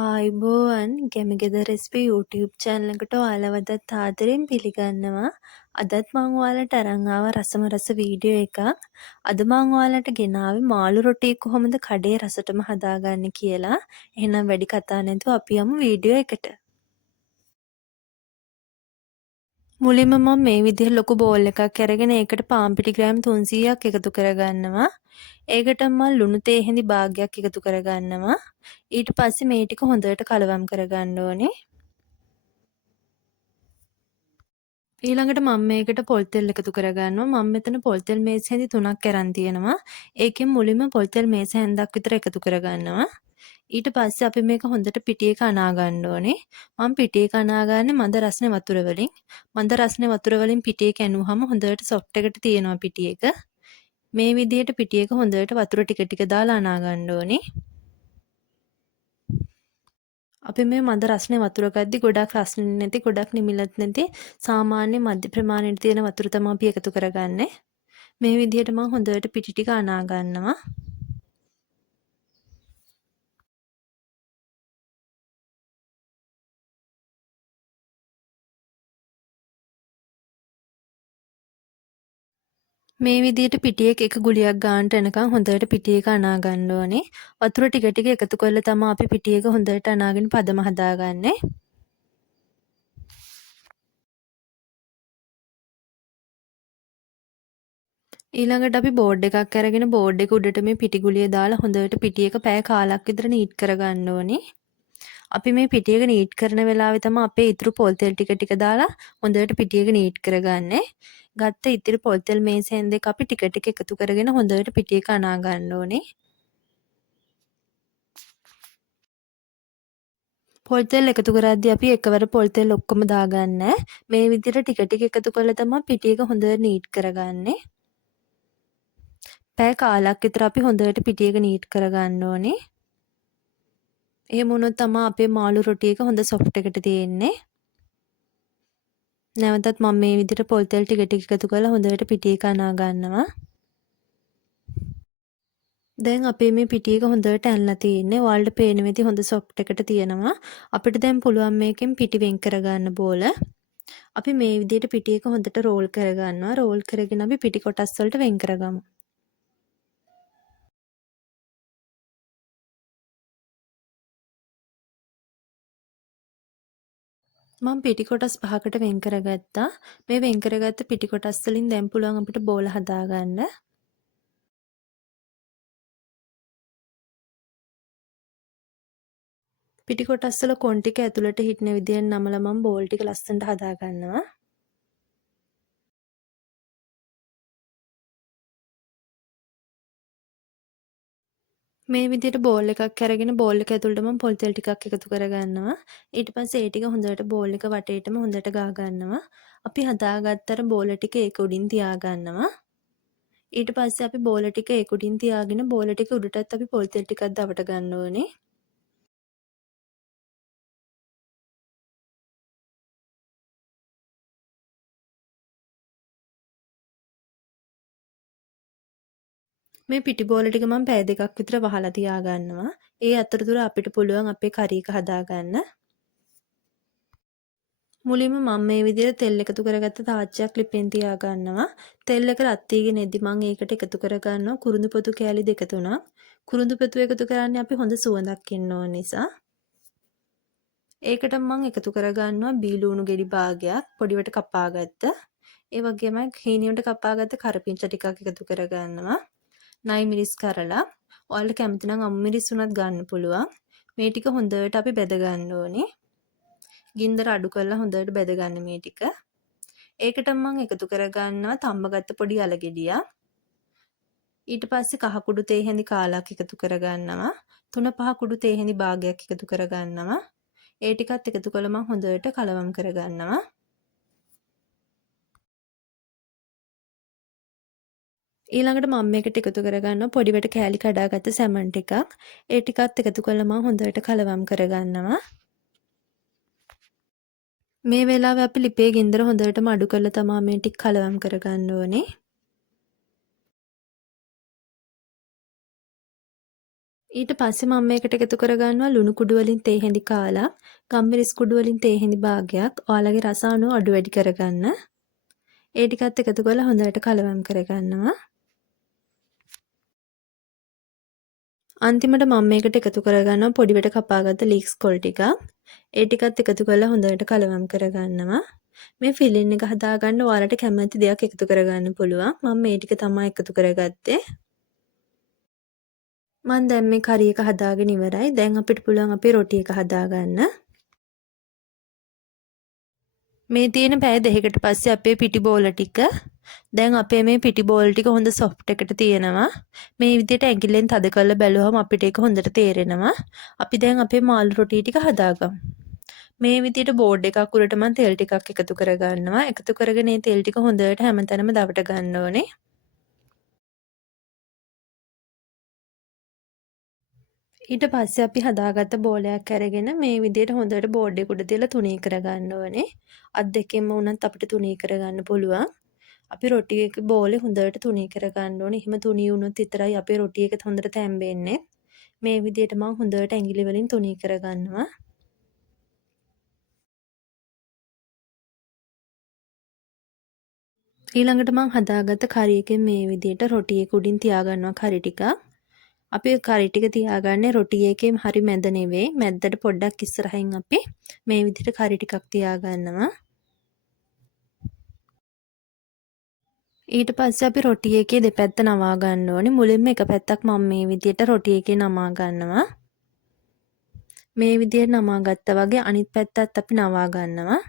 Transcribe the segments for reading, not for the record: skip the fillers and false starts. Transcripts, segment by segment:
ආයුබෝවන් ගැමිගෙදර recipe YouTube channel එකට ඔයාලව අදත් ආදරෙන් පිළිගන්නවා. අදත් මම ඔයාලට අරන් ආවා රසම රස වීඩියෝ එකක්. අද මම ඔයාලට ගෙනාවේ මාළු රොටිය කොහොමද කඩේ රසටම හදාගන්නේ කියලා. එහෙනම් වැඩි කතා නැතුව අපි යමු වීඩියෝ එකට. මුලින්ම මම මේ විදිහට ලොකු බෝල් එකක් අරගෙන ඒකට පාන් පිටි ග්‍රෑම් 300ක් එකතු කරගන්නවා. ඒකට මම ලුණු තේ හැඳි භාගයක් එකතු කරගන්නවා. ඊට පස්සේ මේ ටික හොඳට කලවම් කරගන්න ඕනේ. ඊළඟට මම මේකට පොල් තෙල් එකතු කරගන්නවා. මම මෙතන පොල් තෙල් මේස් හැඳි 3ක් අරන් තියෙනවා. ඒකෙන් මුලින්ම පොල් තෙල් මේස් හැන්දක් විතර එකතු කරගන්නවා. ඊට පස්සේ අපි මේක හොඳට පිටියක අනා ගන්න ඕනේ. මම පිටියක අනාගන්නේ මද රස්නේ වතුර වලින්. මද රස්නේ වතුර වලින් පිටියක ඇනුවාම හොඳට සොෆ්ට් එකට තියෙනවා පිටියක. මේ විදිහට පිටියක හොඳට වතුර ටික ටික දාලා අනා ගන්න ඕනේ. අපි මේ මද රස්නේ වතුර ගද්දි ගොඩක් රස්නේ නැති ගොඩක් නිමිලත් නැති සාමාන්‍ය මධ්‍ය ප්‍රමාණයට තියෙන වතුර තමයි අපි එකතු කරගන්නේ. මේ විදිහට මම හොඳට පිටි ටික අනා ගන්නවා. මේ විදිහට පිටියක එක ගුලියක් ගන්නට එනකන් හොඳට පිටියක අනා ගන්න ඕනේ. වතුර ටික ටික එකතු කරලා තමයි අපි පිටියක හොඳට අනාගෙන පදම හදාගන්නේ. ඊළඟට අපි බෝඩ් එකක් අරගෙන බෝඩ් එක උඩට මේ පිටි ගුලිය දාලා හොඳට පිටියක පැය කාලක් විතර නීට් කරගන්න ඕනේ. අපි මේ පිටියක නීට් කරන වෙලාවේ තමයි අපේ ඉතුරු පොල් තෙල් ටික ටික දාලා හොඳට පිටියක නීට් කරගන්නේ. ගත්ත ඉතිරි පොල් තෙල් මේසෙන් දෙක අපි ටික ටික එකතු කරගෙන හොඳට පිටියක අනා ගන්න ඕනේ. පොල් තෙල් එකතු කරද්දී අපි එකවර පොල් තෙල් ඔක්කොම දාගන්නේ. මේ විදිහට ටික ටික එකතු කරලා තමයි පිටියක හොඳට නීට් කරගන්නේ. පැය කාලක් විතර අපි හොඳට පිටියක නීට් කරගන්න ඕනේ. එහෙම වුණොත් තමයි අපේ මාළු රොටි එක හොඳ සොෆ්ට් එකට තියෙන්නේ. නැවතත් මම මේ විදිහට පොල් තෙල් ටික ටික එකතු කරලා හොඳට පිටියක අනා ගන්නවා. දැන් අපේ මේ පිටියක හොඳට ඇනලා තියෙන්නේ. ඔයාලට පේන විදිහ හොඳ සොෆ්ට් එකට තියෙනවා. අපිට දැන් පුළුවන් මේකෙන් පිටි වෙන් කරගන්න බෝල. අපි මේ විදිහට පිටියක හොඳට රෝල් කරගන්නවා. රෝල් කරගෙන අපි පිටි කොටස් වලට වෙන් කරගමු. මම පිටි කොටස් 5කට වෙන් කරගත්තා. මේ වෙන් කරගත්ත පිටි කොටස් වලින් දැන් පුළුවන් අපිට බෝල හදාගන්න. පිටි කොටස් වල කොන් ටික ඇතුළට හිටින විදිහෙන් නමලා මම බෝල් ටික ලස්සනට හදාගන්නවා. මේ විදිහට බෝල් එකක් අරගෙන බෝල් එක ඇතුළට මම පොල් තෙල් ටිකක් එකතු කරගන්නවා. ඊට පස්සේ ඒ ටික හොඳට බෝල් එක වටේටම හොඳට ගා ගන්නවා. අපි හදාගත්තර බෝල ටික ඒක උඩින් තියාගන්නවා. ඊට පස්සේ අපි බෝල ටික ඒක උඩින් තියාගෙන බෝල ටික උඩටත් අපි පොල් තෙල් ටිකක් දවට ගන්න ඕනේ. මේ පිටි බෝල ටික මම පැය දෙකක් විතර වහලා තියාගන්නවා. ඒ අතරතුර අපිට පුළුවන් අපේ කරි එක හදාගන්න. මුලින්ම මම මේ විදිහට තෙල් එකතු කරගත්ත තාච්චියක් ලිපෙන් තියා ගන්නවා. තෙල් එක රත් වීගෙන එද්දි මම ඒකට එකතු කරගන්නවා කුරුඳු පොතු කෑලි දෙක තුනක්. කුරුඳු පොතු එකතු කරන්නේ අපි හොඳ සුවඳක් එන්න ඕන නිසා. ඒකට මම එකතු කරගන්නවා බීලුණු ගෙඩි භාගයක් පොඩිවට කපාගත්ත. ඒ වගේම හීනියට කපාගත්ත කරපිංච ටිකක් එකතු කරගන්නවා. නයි මිරිස් කරලා. ඔයාලට කැමති නම් අමු මිරිස් උනත් ගන්න පුළුවන්. මේ ටික හොඳට අපි බෙද ගන්න ඕනේ. ගින්දර අඩු කරලා හොඳට බෙද ගන්න මේ ටික. ඒකට මම එකතු කරගන්නවා තම්බගත්ත පොඩි අල ගෙඩියක්. ඊට පස්සේ කහ කුඩු තේ හැඳි කාලක් එකතු කරගන්නවා. 3-5 කුඩු තේ හැඳි භාගයක් එකතු කරගන්නවා. ඒ ටිකත් එකතු කළා මම හොඳට කලවම් කරගන්නවා. ඊළඟට මම මේකට එකතු කරගන්නවා පොඩිවට කෑලි කඩාගත්ත සැමන් ටිකක්. ඒ ටිකත් එකතු කළා මම හොඳට කලවම් කරගන්නවා. මේ වෙලාවේ අපි ලිපේ ගින්දර හොඳටම අඩු කරලා තමයි මේ ටික කලවම් කරගන්න ඕනේ. ඊට පස්සේ මම මේකට එකතු කරගන්නවා ලුණු කුඩු වලින් තේ හැඳි කාලක්, ගම්මිරිස් කුඩු වලින් තේ හැඳි භාගයක්. ඔයාලගේ රස අනුව අඩු වැඩි කරගන්න. ඒ ටිකත් එකතු කරලා හොඳට කලවම් කරගන්නවා. අන්තිමට මම මේකට එකතු කරගන්නවා පොඩිවට කපාගත්ත ලීක්ස් කොල් ටිකක්. ඒ ටිකත් එකතු කරලා හොඳට කලවම් කරගන්නවා. මේ ෆිලින් එක හදාගන්න ඔයාලට කැමති දෙයක් එකතු කරගන්න පුළුවන්. මම මේ ටික තමයි එකතු කරගත්තේ. මම දැන් මේ කරි එක හදාගෙන ඉවරයි. දැන් අපිට පුළුවන් අපේ රොටි එක හදාගන්න. මේ තියෙන පැය දෙකකට පස්සේ අපේ පිටි බෝල ටික දැන් අපේ මේ පිටි බෝල් ටික හොඳ සොෆ්ට් එකට තියෙනවා. මේ විදිහට ඇඟිල්ලෙන් තද කරලා බැලුවම අපිට ඒක හොඳට තේරෙනවා. අපි දැන් අපේ මාළු රොටි ටික හදාගමු. මේ විදිහට බෝඩ් එකක් උඩට මම තෙල් ටිකක් එකතු කරගන්නවා. එකතු කරගෙන මේ තෙල් ටික හොඳට හැමතැනම දවට ගන්න ඕනේ. ඊට පස්සේ අපි හදාගත්ත බෝලයක් අරගෙන මේ විදිහට හොඳට බෝඩ් එක උඩ තියලා තුනී කරගන්න ඕනේ. අත් දෙකෙන්ම වුණත් අපිට තුනී කරගන්න පුළුවන්. අපි රොටි එක බෝලේ හොඳට තුනී කරගන්න ඕනේ. එහෙම තුනී වුණොත් විතරයි අපේ රොටි එක හොඳට තැම්බෙන්නේ. මේ විදිහට මම හොඳට ඇඟිලි වලින් තුනී කරගන්නවා. ඊළඟට මම හදාගත්ත කරි එකෙන් මේ විදිහට රොටි එක උඩින් තියාගන්නවා කරි ටිකක්. අපි කරි ටික තියාගන්නේ රොටි එකේ හරි මැද නෙවෙයි. මැද්දට පොඩ්ඩක් ඉස්සරහින් අපි මේ විදිහට කරි ටිකක් තියාගන්නවා. ඊට පස්සේ අපි රොටි එකේ දෙපැත්ත නවා ගන්න ඕනේ. මුලින්ම එක පැත්තක් මම මේ විදිහට රොටි එකේ නමා ගන්නවා. මේ විදිහට නමා ගත්තා වගේ අනිත් පැත්තත් අපි නවා ගන්නවා.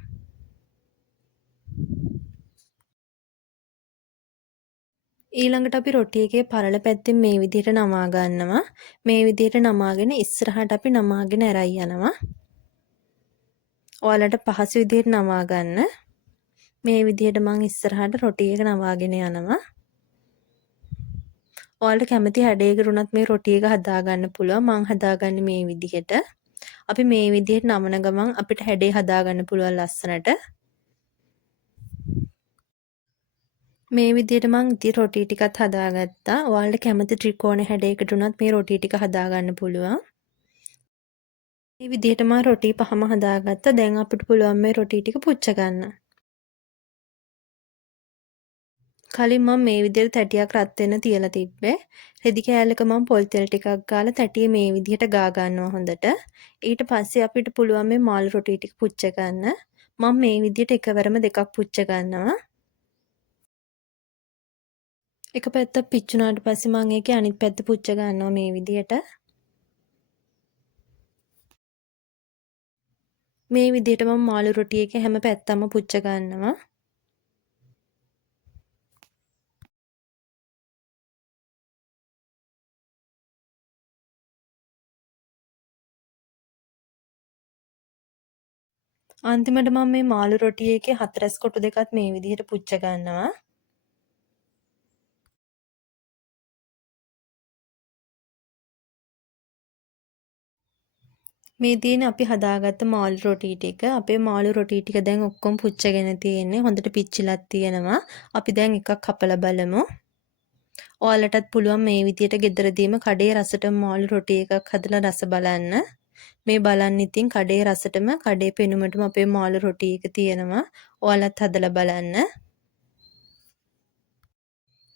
ඊළඟට අපි රොටි එකේ පරල පැත්තෙන් මේ විදිහට නමා ගන්නවා. මේ විදිහට නමාගෙන ඉස්සරහට අපි නමාගෙන ඇරයි යනවා. ඔයාලට පහසු විදිහට නමා ගන්න. මේ විදිහට මම ඉස්සරහට රොටි එක නවාගෙන යනවා. ඔයාලට කැමති හැඩයකට උනත් මේ රොටි එක හදා ගන්න පුළුවන්. මම හදාගන්නේ මේ විදිහට. අපි මේ විදිහට නමන ගමන් අපිට හැඩය හදා ගන්න පුළුවන් ලස්සනට. මේ විදිහට මම ඉතින් රොටි ටිකත් හදාගත්තා. ඔයාලට කැමති ත්‍රිකෝණ හැඩයකට උනත් මේ රොටි ටික හදා ගන්න පුළුවන්. මේ විදිහට මම රොටි පහම හදාගත්තා. දැන් අපිට පුළුවන් මේ රොටි ටික පුච්ච ගන්න. කලින් මම මේ විදිහට තැටියක් රත් වෙන්න තියලා තිබ්බේ. රෙදි කෑල්ලක මම පොල් තෙල් ටිකක් ගාලා තැටිය මේ විදිහට ගා ගන්නවා හොඳට. ඊට පස්සේ අපිට පුළුවන් මේ මාළු රොටි ටික පුච්ච ගන්න. මම මේ විදිහට එකවරම දෙකක් පුච්ච ගන්නවා. එක පැත්තක් පිච්චුනාට පස්සේ මම ඒකේ අනිත් පැත්ත පුච්ච ගන්නවා මේ විදිහට. මේ විදිහට මම මාළු රොටි එකේ හැම පැත්තම පුච්ච ගන්නවා. අන්තිමට මම මේ මාළු රොටි එකේ හතරස් කොටු දෙකත් මේ විදිහට පුච්ච ගන්නවා. මේ තියෙන අපි හදාගත්ත මාළු රොටි ටික. අපේ මාළු රොටි ටික දැන් ඔක්කොම පුච්චගෙන තියෙන්නේ. හොඳට පිච්චිලත් තියෙනවා. අපි දැන් එකක් කපලා බලමු. ඔයාලටත් පුළුවන් මේ විදියට ගෙදරදීම කඩේ රසටම මාළු රොටි එකක් හදලා රස බලන්න. මේ බලන්න ඉතින් කඩේ රසටම කඩේ පෙනුමටම අපේ මාළු රොටි එක තියෙනවා. ඔයාලත් හදලා බලන්න.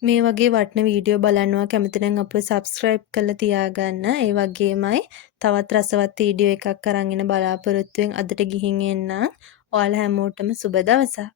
මේ වගේ වටින වීඩියෝ බලනවා කැමති නම් අපිව subscribe කරලා තියාගන්න. ඒ වගේමයි තවත් රසවත් වීඩියෝ එකක් අරන් එන බලාපොරොත්තුෙන් අදට ගිහින් එන්නම්. ඔයාලා හැමෝටම සුබ දවසක්.